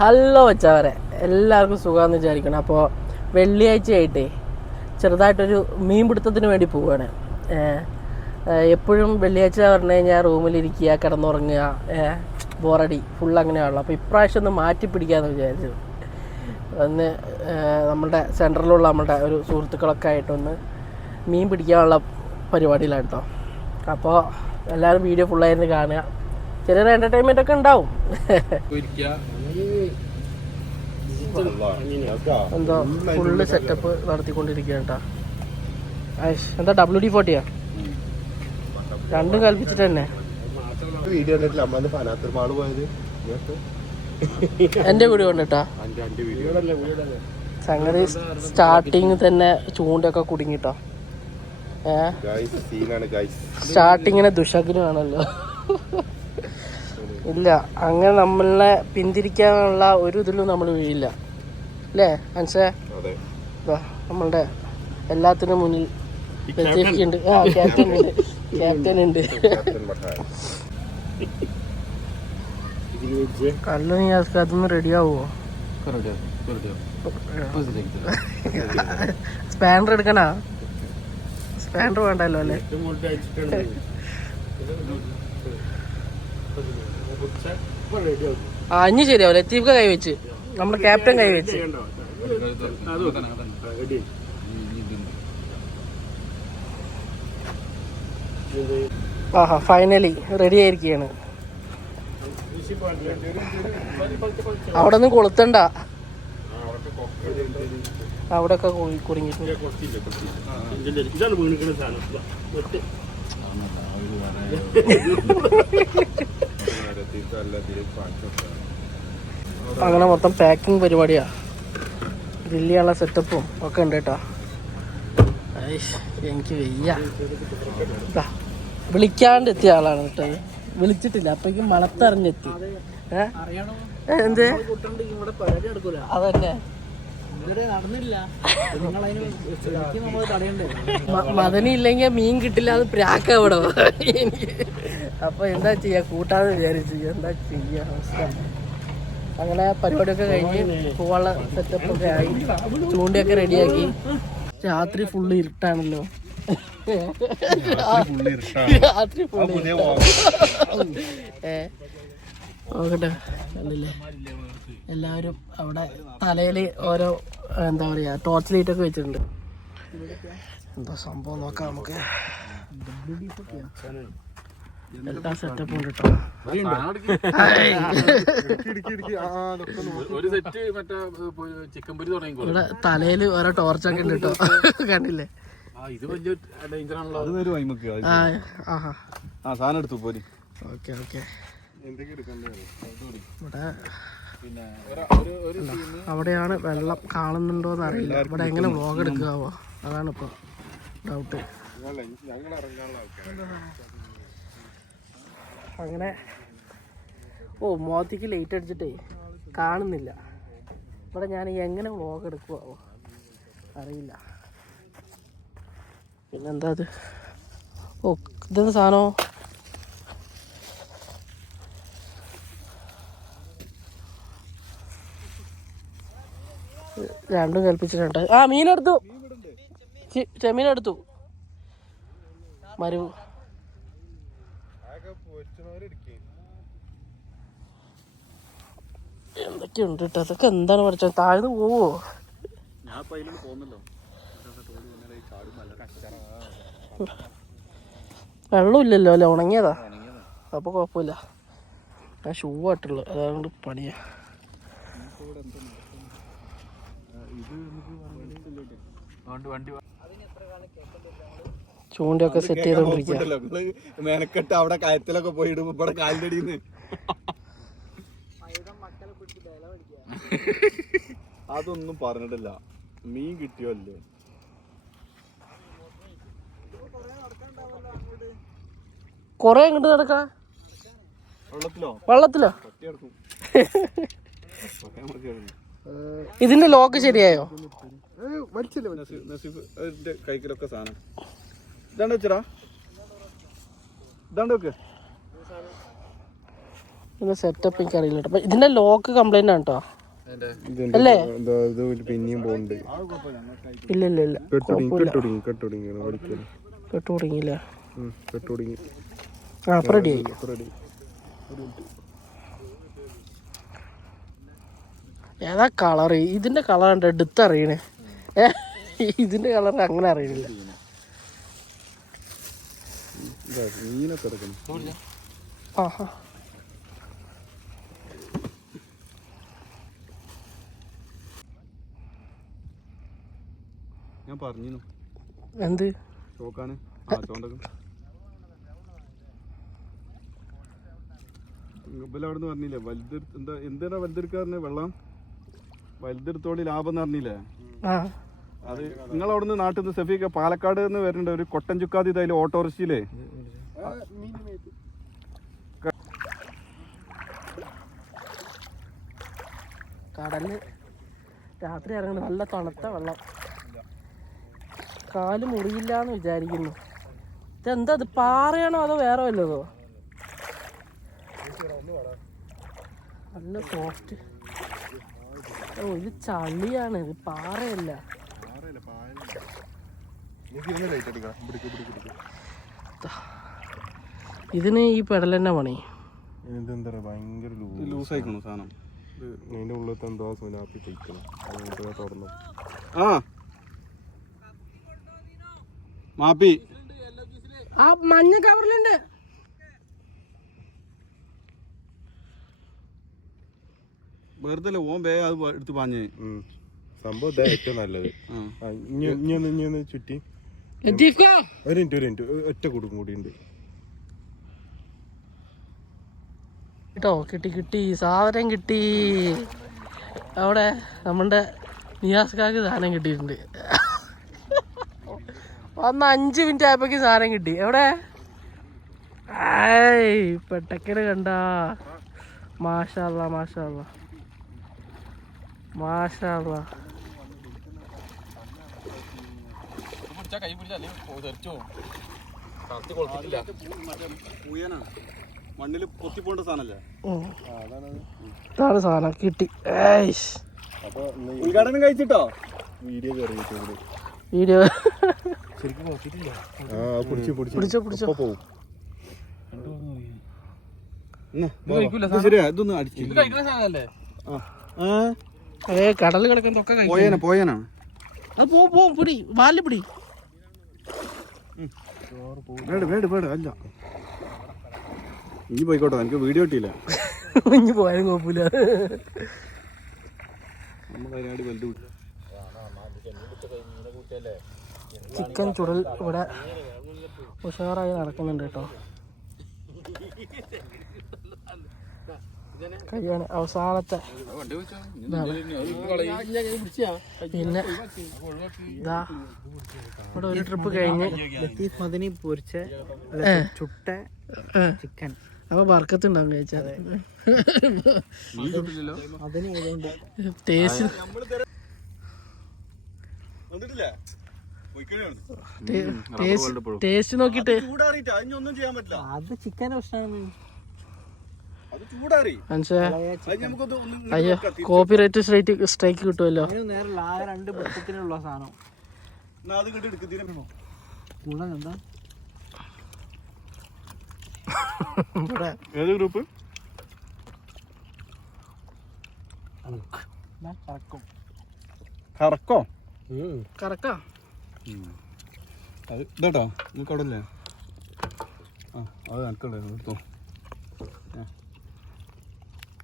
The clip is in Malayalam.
ഹലോ വെച്ചവരെ എല്ലാവർക്കും സുഖമെന്ന് വിചാരിക്കണം അപ്പോൾ വെള്ളിയാഴ്ചയായിട്ടേ ചെറുതായിട്ടൊരു മീൻ പിടുത്തത്തിന് വേണ്ടി പോവുകയാണ് എപ്പോഴും വെള്ളിയാഴ്ച പറഞ്ഞു കഴിഞ്ഞാൽ റൂമിലിരിക്കുക കിടന്നുറങ്ങുക ബോറടി ഫുൾ അങ്ങനെയാണല്ലോ. അപ്പോൾ ഇപ്രാവശ്യം ഒന്ന് മാറ്റി പിടിക്കാമെന്ന് വിചാരിച്ചു. ഒന്ന് നമ്മുടെ സെന്ററിലുള്ള നമ്മുടെ ഒരു സുഹൃത്തുക്കളൊക്കെ ആയിട്ടൊന്ന് മീൻ പിടിക്കാനുള്ള പരിപാടിയിലാണ് കേട്ടോ അപ്പോൾ എല്ലാവരും വീഡിയോ ഫുള്ളായിരുന്നു കാണുക. ചെറിയൊരു എന്റർടൈൻമെന്റ് ഒക്കെ ഉണ്ടാവും. എന്തോ ഫുള്ള് സെറ്റപ്പ് നടത്തിക്കൊണ്ടിരിക്കുകയാണ് കേട്ടോ എന്താ ഡബ്ല്യു ഡി ഫോർട്ടിയാ രണ്ടും കൽപ്പിച്ചിട്ട് തന്നെ. വീഡിയോ കണ്ടിട്ടില്ല അമ്മ ഫനാത്തർ മാൾ പോയത്. എന്റെ കൂടി കൊണ്ടിട്ടാ? വീഡിയോ. സംഗതി സ്റ്റാർട്ടിങ് തന്നെ ചൂണ്ടൊക്കെ കുടുങ്ങിട്ടോ. ഏഹ് സ്റ്റാർട്ടിങ്ങിനെ ദുശകുനമാണല്ലോ ഇല്ല. അങ്ങനെ നമ്മളെ പിന്തിരിക്കാനുള്ള ഒരു ഇതിലും നമ്മൾ വീഴില്ല. അല്ലേ? മനസ്സേ? അതെ. ദാ നമ്മളുടെ എല്ലാത്തിനും മുന്നിൽ ഉണ്ട് ആ ക്യാപ്റ്റൻ ഉണ്ട്. ക്യാപ്റ്റൻ ഉണ്ട്. ക്യാപ്റ്റൻ പട്ടാൻ കള്ളു നീ അതൊന്ന് റെഡി ആവുമോ സ്പാനർ എടുക്കണ? സ്പാനർ വേണ്ടല്ലോ അല്ലേ? ആ ഇനി ശരിയാവും ലത്തീഫ് കൈവച്ച്. നമ്മുടെ ക്യാപ്റ്റൻ കൈവച്ച്. ആഹാ ഫൈനലി റെഡി ആയിരിക്കുകയാണ്. അവിടെ ഒന്നും കൊളുത്തണ്ട. അവിടെ ഒക്കെ കുടുങ്ങിയിട്ടുണ്ട്. ഇതാണ് വീണിക്കുന്ന സാധനം. അങ്ങനെ മൊത്തം പാക്കിംഗ് പരിപാടിയാ. ഗ്രില്ലിയുള്ള സെറ്റപ്പും ഒക്കെ ഉണ്ട് കേട്ടോ. എനിക്ക് വയ്യ. വിളിക്കാണ്ട് എത്തിയ ആളാണ് കേട്ടോ. വിളിച്ചിട്ടില്ല അപ്പേക്കും മണത്തറിഞ്ഞെത്തി. എന്ത്? അതന്നെ. മീൻ കിട്ടില്ല അത് പ്രാക്ക അവിടെ എനിക്ക് അപ്പൊ എന്താ ചെയ്യാ? കൂട്ടാന്ന് വിചാരിച്ചു. എന്താ ചെയ്യാ? അവസ്ഥ. അങ്ങനെ പരിപാടിയൊക്കെ കഴിഞ്ഞ് പോവാനുള്ള സെറ്റപ്പ് ഒക്കെ ആയി. ചൂണ്ടയൊക്കെ റെഡിയാക്കി. രാത്രി ഫുള്ള് ഇരുട്ടാണല്ലോ. രാത്രി ഫുള്ള് ഏ? നോക്കട്ടെ. കണ്ടില്ലേ? എല്ലാവരും അവിടെ തലയിൽ ഓരോ എന്താ പറയാ ടോർച്ച് ലൈറ്റ് ഒക്കെ വെച്ചിട്ടുണ്ട്. എന്താ സംഭവം നോക്കാം നമുക്ക്. എല്ലാ സെറ്റപ്പ് ഉണ്ട് കേട്ടോ? ഇവിടെ തലയിൽ ഓരോ ടോർച്ചൊക്കെ ഉണ്ട് കേട്ടോ കണ്ടില്ലേ? ആ ഇത് വലിയ ഡേഞ്ചർ ആണല്ലോ. ആ ആ സാധനം എടുത്തു പോരി. Okay okay. അവിടെയാണ് വെള്ളം കാണുന്നുണ്ടോന്ന് അറിയില്ല ഇവിടെ എങ്ങനെ വ്ലോഗ് എടുക്കാവോ? അതാണ് ഇപ്പൊ ഡൗട്ട് ഞങ്ങൾ ഇറങ്ങാനുള്ള ആൾക്കാർ അങ്ങനെ. ഓ മോത്തിക്ക് ലൈറ്റ് അടിച്ചിട്ടേ കാണുന്നില്ല. ഇവിടെ ഞാൻ എങ്ങനെ വ്ളോഗ് എടുക്കുവോ? അറിയില്ല. പിന്നെന്താ അത്? ഓ ഇതെന്താ സാധനം? രണ്ടും കൽപ്പിച്ചിട്ടുണ്ട്. ആ മീനെടുത്തു. ചെമ്മീനെടുത്തു. മരു ആകെ പൊരിച്ചവരെടുക്കേ എന്തൊക്കെയുണ്ട് കേട്ടോ അതൊക്കെ എന്താണ് പഠിച്ചത് താഴ്ന്നു പോവോ? ഞാൻ പോകുന്നല്ലോ. വെള്ളമില്ലല്ലോ അല്ലേ? ഉണങ്ങിയതാ? അപ്പോൾ കുഴപ്പമില്ല. ഞാൻ ഷൂ ആയിട്ടുള്ളു അതാണ് പണിയാ. അതുകൊണ്ട് വണ്ടി ചൂണ്ടയൊക്കെ സെറ്റ് ചെയ്തോണ്ടിരിക്കുക മെനക്കെട്ട് അവിടെ കയത്തിലൊക്കെ പോയി ഇടുമ്പോ ഇവിടെ കാലിന്റെ അടിയിന്ന് അതൊന്നും പറഞ്ഞിട്ടില്ല. മീൻ കിട്ടിയോ അല്ലേ കൊറേ അങ്ങോട്ട് നടക്കാ? വെള്ളത്തിലോ. ഇതിന്റെ ലോക്ക് ശരിയായോ? വലിച്ചില്ലേ കൈക്കിലൊക്കെ സാധനം. ഇതാണ്ട് വെച്ചടാ. ഇതാണ്ട് വെക്ക്. ഇതിന്റെ സെറ്റപ്പ് എനിക്ക് അറിയില്ല കേട്ടോ ഇതിന്റെ ലോക്ക് കംപ്ലൈന്റ് ആണ് കേട്ടോ. അല്ലേ? പിന്നെയും പോണ്ട് ഇല്ല ഇല്ല ഇല്ല. കെട്ടുടുങ്ങി കെട്ടുടിങ്ങി കെട്ടുടുങ്ങി ആ അപ്പൊ റെഡി ആയി. റെഡി ഏതാ കളർ ഇതിന്റെ കളർ ഉണ്ട് എടുത്തറിയണേ. ഇതിന്റെ കളർ അങ്ങനെ അറിയണില്ല. മീനൊക്കെ എടുക്കണം. ആഹാ. ഞാൻ പറഞ്ഞു എന്ത്? ചോക്കാന് ആ ചോണ്ടക്ക്. ഇവൽ അവിടുന്ന് പറഞ്ഞില്ലേ വലുത് എന്താ എന്തിനാ വലുതെടുക്കാറിന് വെള്ളം? വലുതെടുത്തോളി ലാഭം എന്ന് പറഞ്ഞില്ലേ? ആ. അത് നിങ്ങൾ അവിടുന്ന് നാട്ടിൽ നിന്ന് സഫീക്ക പാലക്കാട് നിന്ന് വരുന്നുണ്ട് ഒരു കൊട്ടൻ ചുക്കാതി ഇതായാലും ഓട്ടോറിക്ഷയിലേ. കടൽ. രാത്രി ഇറങ്ങുന്നത് നല്ല തണുത്ത വെള്ളം. കാൽ മുറിയില്ല എന്ന് വിചാരിക്കുന്നു. ഇതെന്താ ഇത്? പാറയാണോ അതോ വേറെ വല്ലതോ? നല്ല സോഫ്റ്റ് ഓ ഇത് ചളിയാണ്. ഇത് പാറയല്ല. ഇതിന് ഈ പെടൽ തന്നെ പണി. ഇതെന്താ ഭയങ്കര ലൂസ് ആയിക്കണു സാധനം അതിന്റെ ഉള്ളിലത്തെ എന്തോ സുനാപ്പി കഴിക്കണം അതുകൊണ്ട് തുറന്നു. ആ. മാപ്പി. ആ മഞ്ഞ കവറിലുണ്ട്. വെറുതെ ഓൻ വേഗം അത് എടുത്ത് പാഞ്ഞേ. സംഭവം ഇതാ ഏറ്റവും നല്ലത്. ആ, ഇനി ഇനി ഒന്ന് ഇനി ഒന്ന് ചുറ്റി. ഒരു മിനിറ്റ് ഒരു മിനിറ്റ്. ഒറ്റ കൂടും കൂടി ഉണ്ട്. കേട്ടോ കിട്ടി കിട്ടി സാധനം കിട്ടി. അവിടെ നമ്മുടെ നിയാസ്കാക്ക് സാധനം കിട്ടിയിട്ടുണ്ട്. വന്ന അഞ്ച് മിനിറ്റ് ആയപ്പോക്ക് സാധനം കിട്ടി. എവിടെ? ആയ് പെട്ടക്കര് കണ്ട. മാഷാള്ള മാഷാള്ള മാഷാള്ള കൈ പിടിച്ചാ തെറിച്ചോ. കറക്റ്റ് കൊളുത്തിട്ടില്ല. പൂയനാണ് മണ്ണിൽ പൊത്തിപ്പോണ്ട സാധനല്ലേ? ഉം. ഇതാണ് സാധനം. കിട്ടി. ഉദ്ഘാടനം കഴിച്ചിട്ടോ? Video video. കടൽ കിടക്കാൻ തൊക്കെ പോയനാ പോയനാണ് അത് പോ പോ പിടി. വാൽ പിടി. വേട് വേട് വേട് അല്ല. ഇനി പോയിക്കോട്ടോ എനിക്ക് വീഡിയോ കിട്ടിയില്ല. ഇനി പോയാലും കുഴപ്പമില്ല. ചിക്കൻ ചുടൽ ഇവിടെ ഉഷാറായി നടക്കുന്നുണ്ട് കേട്ടോ. കഴിയാണ് അവസാനത്തെ. പിന്നെ ഇതാ ഇവിടെ ഒരു ട്രിപ്പ് കഴിഞ്ഞ് ലത്തീഫ് മദനി പൊരിച്ച ചുട്ട ചിക്കൻ. അപ്പൊ വർക്കത്തുണ്ടാവും കഴിച്ചാൽ ടേസ്റ്റ്. വന്നിട്ടില്ലേ? ടേസ്റ്റ് നോക്കിട്ട് ചൂടാറിയിട്ട് അതിനൊന്നും ചെയ്യാൻ പറ്റില്ല. അത് ചിക്കൻ പ്രശ്നമാണ് അയ്യോ കോപ്പിറൈറ്റ് സ്ട്രൈറ്റ് സ്ട്രൈക്ക് കിട്ടുമല്ലോ. നേരെ രണ്ട് ബെട്ടത്തിനുള്ള സാധനം. എന്നാ അത് എന്താ ഏത് ഗ്രൂപ്പ്? കറക്കോ. കറക്കോ? കറക്കാ? അത് ഇതാട്ടോ നിനക്ക് അവിടെ ഇല്ലേ ആ അത് ആ